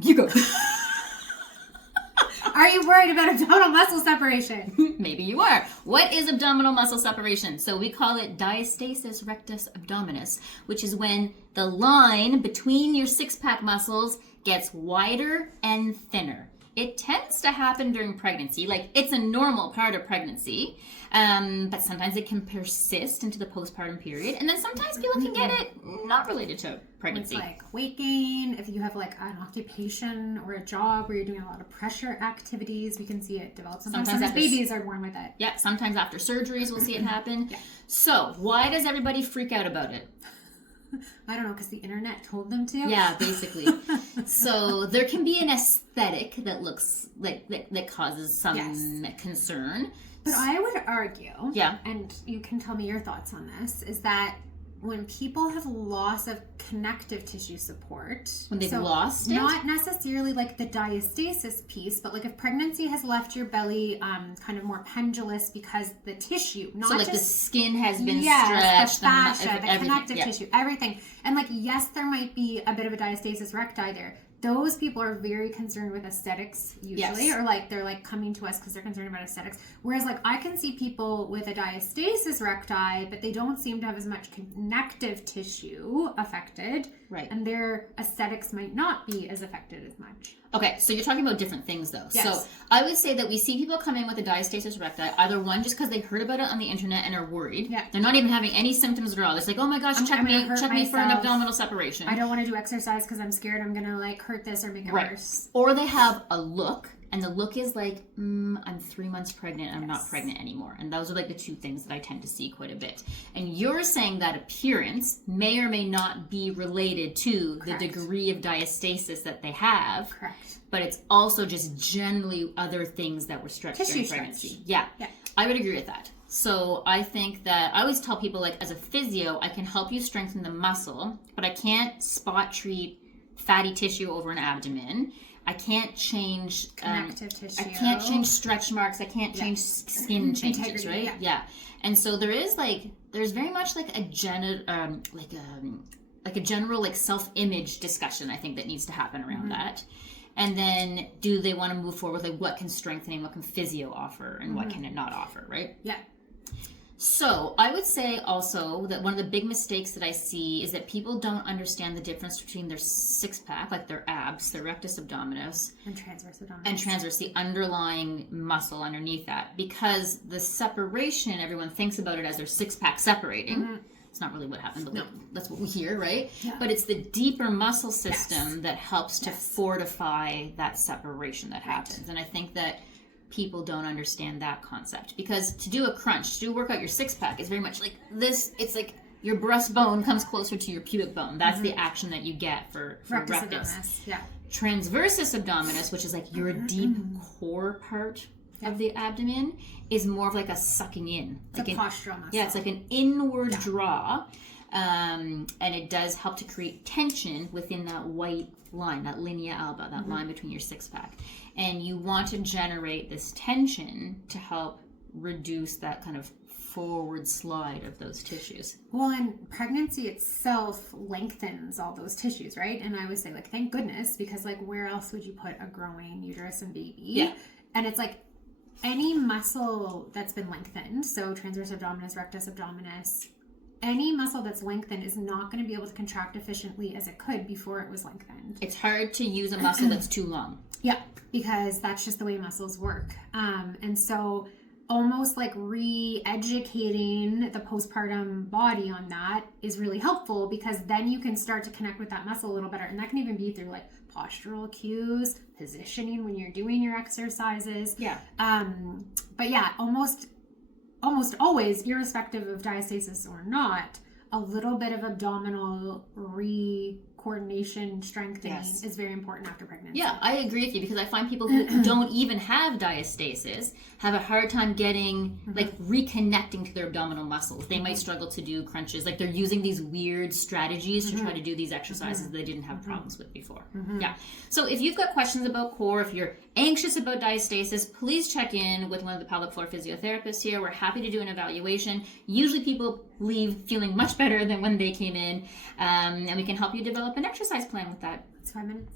You go. Are you worried about abdominal muscle separation? Maybe you are. What is abdominal muscle separation? So we call it Diastasis Rectus Abdominus, which is when the line between your six-pack muscles gets wider and thinner. It tends to happen during pregnancy. Like, it's a normal part of pregnancy, but sometimes it can persist into the postpartum period. And then sometimes people can get it not related to pregnancy. It's like weight gain. If you have like an occupation or a job where you're doing a lot of pressure activities, we can see it develop. Sometimes babies are born with it. Yeah, sometimes after surgeries we'll see it happen. Yeah. So why does everybody freak out about it? I don't know, because the internet told them to. Yeah, basically. So there can be an aesthetic that looks like that causes some concern. But I would argue, yeah, and you can tell me your thoughts on this, is that when people have loss of connective tissue support, when they've lost it, not necessarily like the diastasis piece, but like if pregnancy has left your belly kind of more pendulous because the tissue, not so like just the skin has been stretched, the fascia, the connective tissue, everything, and like yes, there might be a bit of a diastasis recti there. Those people are very concerned with aesthetics usually, or like they're like coming to us because they're concerned about aesthetics. Whereas like I can see people with a diastasis recti, but they don't seem to have as much connective tissue affected. Right. And their aesthetics might not be as affected as much. Okay, so you're talking about different things though. Yes. So I would say that we see people come in with a diastasis recti, either one just because they heard about it on the internet and are worried. Yeah. They're not even having any symptoms at all. It's like, oh my gosh, check me for an abdominal separation. I don't want to do exercise because I'm scared I'm gonna like hurt this or make it worse. Or they have a look, and the look is like, I'm 3 months pregnant, I'm not pregnant anymore. And those are like the two things that I tend to see quite a bit. And you're saying that appearance may or may not be related to the degree of diastasis that they have. Correct. But it's also just generally other things that were stretched during pregnancy. Yeah, I would agree with that. So I think that I always tell people, like, as a physio, I can help you strengthen the muscle, but I can't spot treat fatty tissue over an abdomen. I can't change connective tissue. I can't change stretch marks. I can't change skin changes, right? Yeah. And so there's very much like a general like self-image discussion, I think, that needs to happen around that. And then do they want to move forward with like what can strengthening, what can physio offer, and what can it not offer, right? Yeah. So I would say also that one of the big mistakes that I see is that people don't understand the difference between their six-pack, like their abs, their rectus abdominis, and transverse abdominis. And transverse, the underlying muscle underneath that. Because the separation, everyone thinks about it as their six-pack separating. It's not really what happened, but that's what we hear, right? Yeah. But it's the deeper muscle system that helps to fortify that separation that happens. And I think that people don't understand that concept, because to do a crunch, to work out your six-pack is very much like this. It's like your breastbone comes closer to your pubic bone. That's the action that you get for rectus. Abdominis. Yeah. Transversus abdominis, which is like your deep core part of the abdomen, is more of like a sucking in. It's like a postural muscle. Yeah, it's like an inward draw. And it does help to create tension within that white line, that linea alba, that line between your six-pack. And you want to generate this tension to help reduce that kind of forward slide of those tissues. Well, and pregnancy itself lengthens all those tissues, right? And I would say, like, thank goodness, because, like, where else would you put a growing uterus and baby? Yeah. And it's like any muscle that's been lengthened, so transverse abdominis, rectus abdominis, any muscle that's lengthened is not going to be able to contract efficiently as it could before it was lengthened. It's hard to use a muscle that's too long. Yeah, because that's just the way muscles work. And so almost like re-educating the postpartum body on that is really helpful, because then you can start to connect with that muscle a little better. And that can even be through like postural cues, positioning when you're doing your exercises. Yeah. But yeah, almost always, irrespective of diastasis or not, a little bit of abdominal coordination, strengthening is very important after pregnancy. Yeah, I agree with you, because I find people who don't even have diastasis have a hard time getting, like, reconnecting to their abdominal muscles. They might struggle to do crunches. Like, they're using these weird strategies to try to do these exercises they didn't have problems with before. Yeah. So if you've got questions about core, if you're anxious about diastasis, please check in with one of the pelvic floor physiotherapists here. We're happy to do an evaluation. Usually people leave feeling much better than when they came in, and we can help you develop an exercise plan with that. It's 5 minutes.